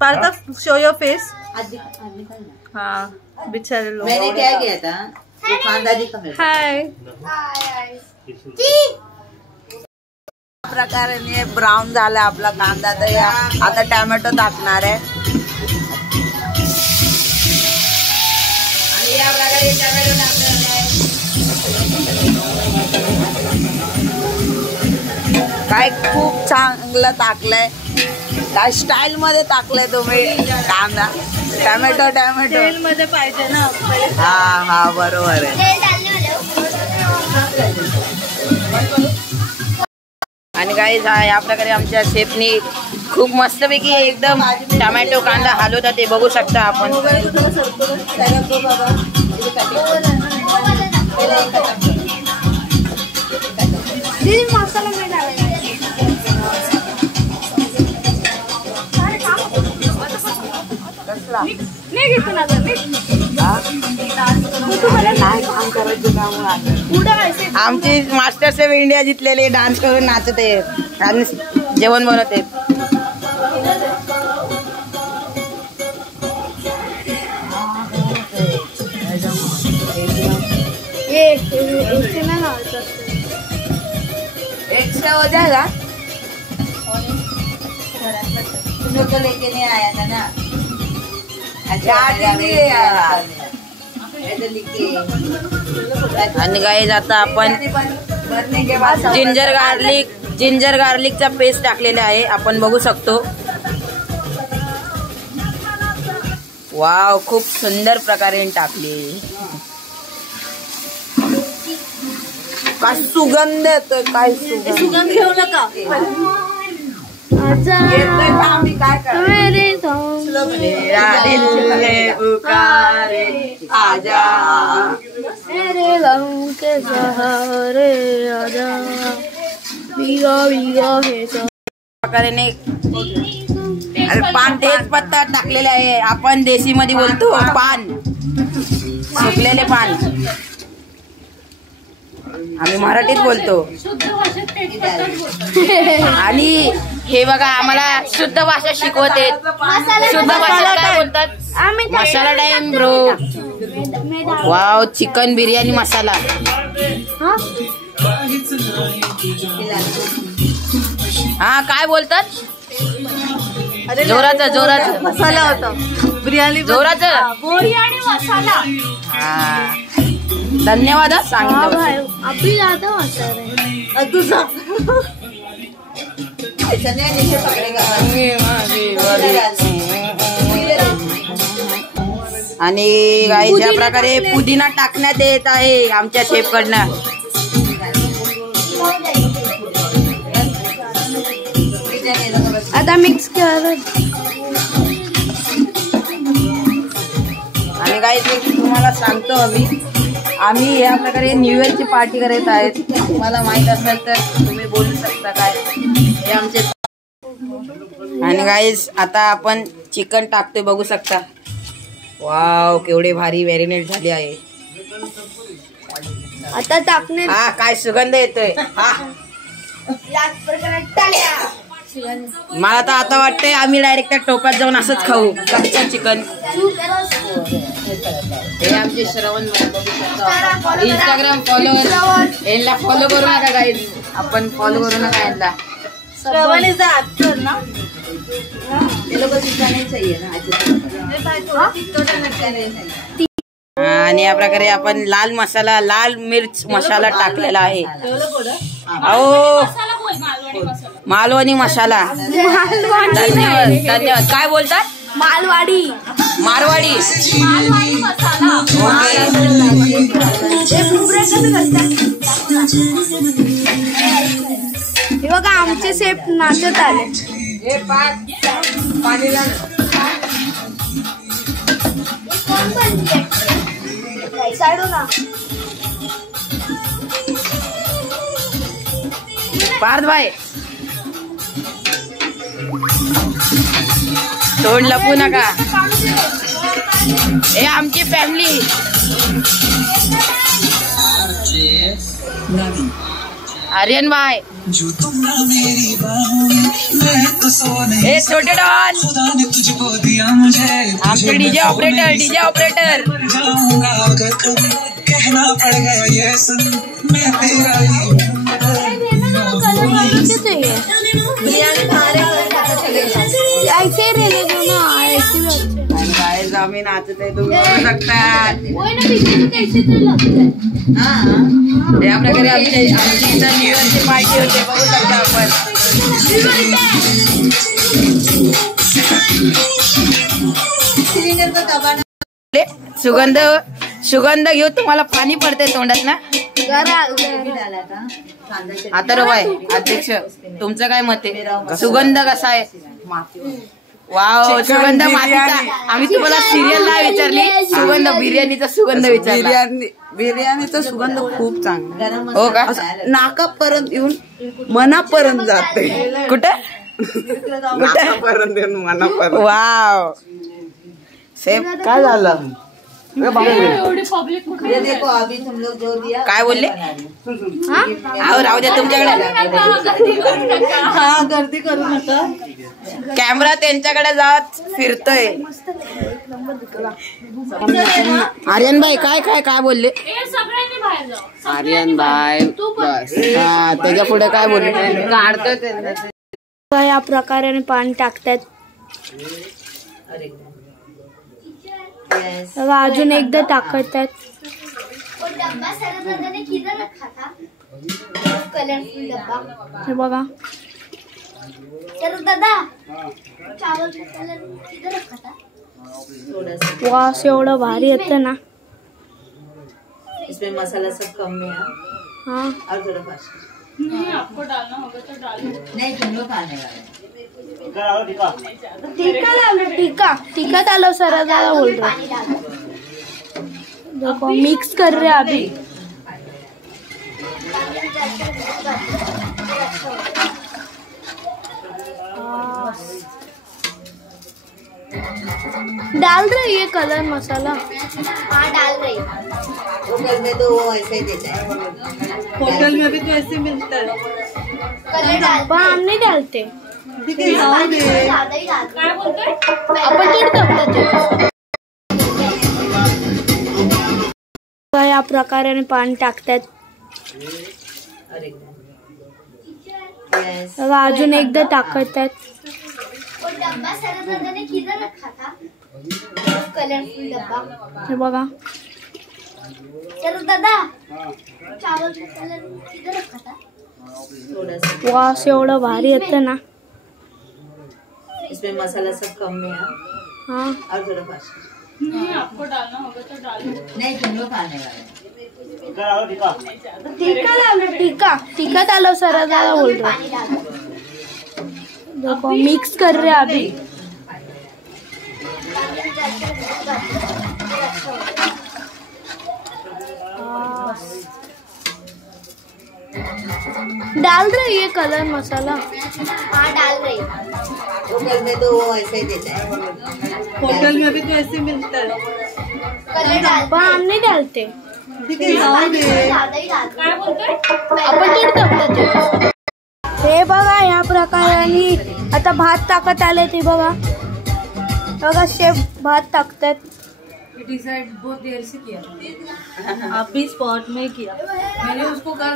Parth show your face. हाँ बेचारे लोग। मैंने क्या किया था, वो कांदा दिखा मेरे को। हाय प्रकारे ब्राऊन झाला आपला कांदा, तर आता टोमॅटो टाकणार आहे आणि या प्रकारे टोमॅटो टाकणार आहे। काय खूप चांगलं टाकलंय, काय स्टाईल मध्ये टाकलंय तुम्ही कांदा, टोमॅटो तेल मध्ये पाहिजे ना। हा हा बरोबर आहे। आणि गाईज या प्रकारे आमच्या शेफनी खूप मस्तपैकी एकदम टोमॅटो कांदा हलवतात, ते बघू शकता आपण। आमची मास्टर शेफ इंडिया जितलेले डान्स करून नाचते आणि जेवण बनवते। एक से हो जाएगा, तुम लोग तो लेके नहीं आया था ना। आणि गाईज आता आपण जिंजर गार्लिकचा पेस्ट टाकलेला आहे, आपण बघू शकतो। वाव, खूप सुंदर प्रकारे टाकली। काय सुगंध येतोय, काय सुगंध घेऊ नका। मेरा दिल पुकारे आजा, मेरे गम के सहारे आजा, भीगा भीगा है प्रकारे पान तेज पत्ता टाकलेला आहे, आपण देशी मध्ये बोलतो पान, सुकलेले पान, आम्ही मराठीत बोलतो। आणि हे बघा आम्हाला शुद्ध भाषा शिकवते। शुद्ध भाषा काय बोलतात? Masala time bro. Wow, chicken biryani masala. हा काय बोलतात? जोराचा मसाला होता बिर्याणी, जोराचा बिर्याणी मसाला। हा धन्यवाद सांगितलं। अभी ज्यादा मसाला तू सांग। आणि गाईस या प्रकारे पुदिना टाकण्यात येत आहे आमच्या शेफ कडनं। आता मिक्स कर। आणि गाईस तुम्हाला सांगतो आम्ही या प्रकारे न्यू इयरची पार्टी करत आहेत, तुम्हाला माहित असेल तर तुम्ही बोलू शकता काय हे आमचे। आणि गाईस आता आपण चिकन टाकतोय, बघू शकता। वाव, केवढे भारी मॅरिनेट झाले आहे। आता टाकणे, हा काय सुगंध येतोय। हा मला तर आता वाटतंय आम्ही डायरेक्ट त्या टोपात जाऊन असंच खाऊ कच्चं चिकन। हे आमचे श्रवण इंस्टाग्राम फॉलोअर, यांना फॉलो करू नका गाईज, आपण फॉलो करू नका यांना। श्रवण इज द एक्टर ना, ये लोग चिकन नहीं चाहिए ना। आणि या प्रकारे आपण लाल मसाला, लाल मिर्च मसाला टाकलेला आहे। अहो मालवणी मसाला, धन्यवाद धन्यवाद। काय बोलतात? मालवाडी मारवाडी मसाला। हे बघा आमचे शेफ नाचत आले। पार्थ भाई तोंड लपू नका, हे आमची फॅमिली। आर्यन भाई हे छोटे डॉन आमचे डीजे ऑपरेटर कहना पड़ गया ये सुन मैं तेरा ही ऐसे रहने दो ना, गाइस आम्ही नाचत आहे, तुम्ही बघू शकता. हे आपल्या घरी आमची न्यू इयरची पार्टी होते, बघू शकता आपण. सुगंध घेऊ तुम्हाला पाणी पडते तोंडात ना. आता रोबाय अध्यक्ष तुमचं काय मत आहे? सुगंध कसा आहे? वाव सुगंध मातीचा. आम्ही तुम्हाला सिरियल नाही विचारली, सुगंध बिर्याणीचा सुगंध विचारला. बिर्याणीचा सुगंध खूप चांगला. हो का? नाकापर्यंत येऊन मनापर्यंत जाते. कुठं नाकापर्यंत येऊन मनापर्यंत. वाव सेफ काय झालं? काय बोलले? राहू द्या तुमच्याकडे. गर्दी करू नका. कॅमेरा त्यांच्याकडे जात फिरतोय. आर्यन भाई काय बोलले? आर्यन भाई बस हा त्याच्या पुढे काय बोलले? काढतोय या प्रकारे पाणी टाकतात. अजून एकदा टाकतात. हे बघा वास एवढं भारी येतं ना. इसमें मसाला सब कम में है हाँ और थोड़ा फास्ट आपको डालना होगा तो डालो. नहीं तुम लोग खाने वाले टीका डालो सर ज्यादा बोल रहे. देखो मिक्स कर रहे अभी. डाल रही है कलर मसाला. हाँ डाल रही. होटल में तो वो ऐसे ही देता है. होटल में भी तो ऐसे मिलता है. कलर डाल पर हम नहीं डालते. ठीक है जाओ दे. या प्रकारे पाणी टाकतात. अजून एकदा टाकतात. हे बघा वास एवढं भारी येतं ना. इसमें मसाला सब कम में है हाँ और थोड़ा फास्ट आपको डालना होगा तो डालो. नहीं तुम लोग खाने वाले टीका डालो सर ज्यादा बोल रहे. देखो मिक्स कर रहे अभी. डाल रही है कलर मसाला. हाँ डाल रही. होटल में तो वो ऐसे ही देता है. होटल में भी तो ऐसे मिलता है. कलर डाल पर हम नहीं डालते. ठीक है जाओ दे. हे बघा या प्रकारे आता भात टाकत आले. ते बघा शेफ भात टाकतात. डिसाइड बहुत देर से किया. आप भी स्पॉट में किया. मैंने उसको कल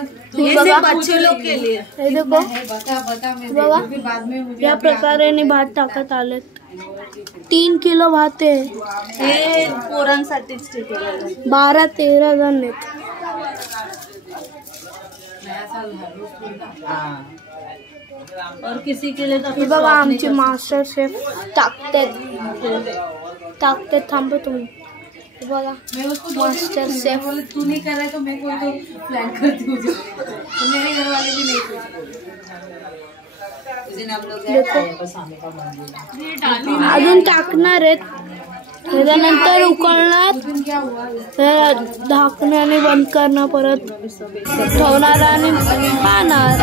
बच्चे लोग के लिए. हे देखो बघा बाद में मुझे या प्रकारे भात टाकत आलेत. 3 किलो भात आहे. हे पोरांसाठीच 12-13 जण आहेत. और किसी के लिए तो बघा आमचे मास्टर शेफ टाकते थांबो तुम्ही. बघा मास्टर शेफ. तू नहीं कर रहा है तो मैं कोई तो प्लान करती हूँ. तो मेरे घर वाले भी नहीं अजून टाकणार आहेत. त्याच्यानंतर उकळणार. झाकण्याने बंद करणार. परत ठेवणार आणि पाहणार.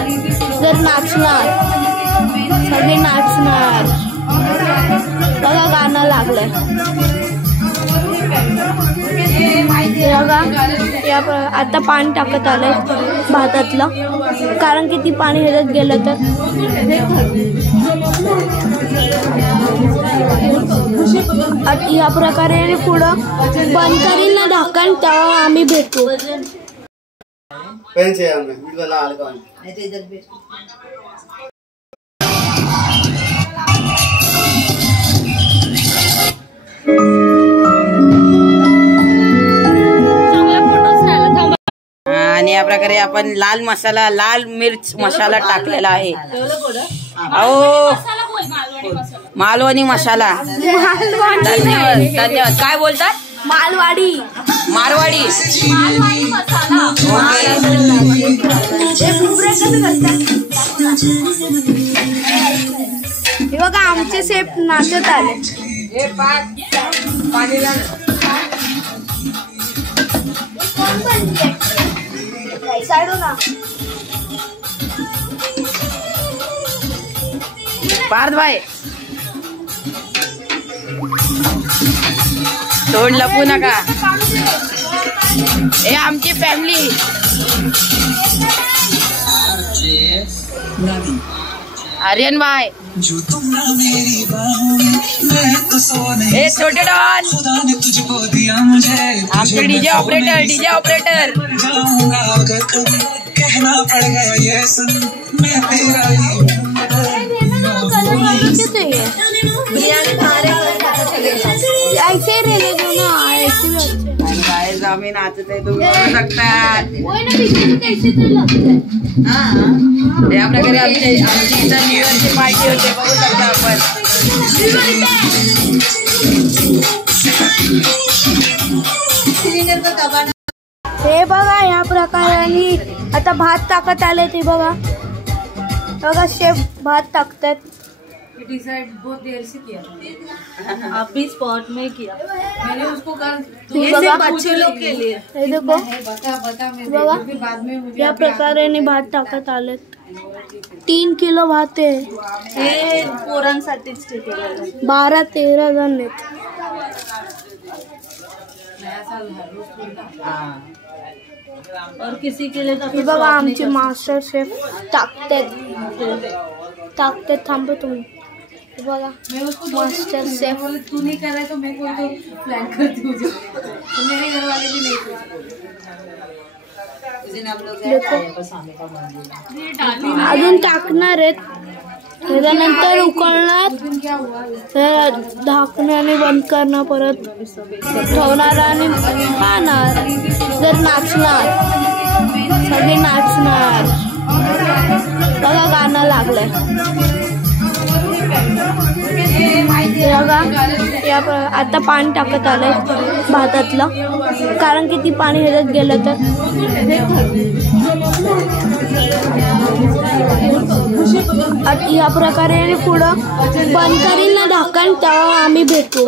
जर नाचणार सगळे नाचणार. बघा गाणं लागलंय. बघा आता पाणी टाकत आलंय. भातातलं, कारण की ती पाणी ह्याच्यात गेलं तर या प्रकारे पुढं बंद करील ना ढाकण, तेव्हा आम्ही भेटू. आणि या प्रकारे आपण लाल मसाला, लाल मिर्च मसाला टाकलेला आहे. अहो, मालवणी मसाला. धन्यवाद धन्यवाद. काय बोलतात? मालवाडी मारवाडी. हे बघा आमचे शेफ नाचत आले. पार्थ भाई, तोंड लपू नका. हे आमची फॅमिली. आर्यन भाई, हे छोटे डॉन, आमचे डीजे ऑपरेटर. कहना पड़ गया ये सुन मैं तेरा ही. ऐसे रहने दो ना, ऐसे आम्ही नाचत आहे, तुम्ही बघू शकता. या प्रकारे आमची इथं न्यू इयरची पार्टी होते, बघू शकता आपण. हे बघा या प्रकारे आता भात टाकत आले. ते बघा शेफ भात टाकतात. डिसाइड बहुत देर से किया, आप भी स्पॉट में किया. मैंने उसको कल बच्चे लोग के लिए. हे देखो, बता मैं बघा बाद में मुझे या प्रकारे भात टाकत आले. 3 किलो भात आहे. हे पोरांसाठीच 12-13 जण आहेत. और किसी के लिए हे बघा आमचे मास्टर शेफ टाकते थांबो तुम्ही. बघा मैं उसको मास्टर शेफ. तू नहीं कर रहा है तो मैं कोई तो प्लान करती हूँ, तो मेरे घर वाले भी नहीं अजून टाकणार आहेत. त्याच्यानंतर उकळणार, ढाकण्याने बंद करणार, परत ठेवणार आणि पाहणार. जर नाचणार, सगळे नाचणार. बघा गाणं लागलंय. बघा आता पाणी टाकत आलंय भातातलं, कारण की ती पाणी ह्याच्यात गेलं तर या प्रकारे पुढं बंद करील ना ढाकण, तेव्हा आम्ही भेटू.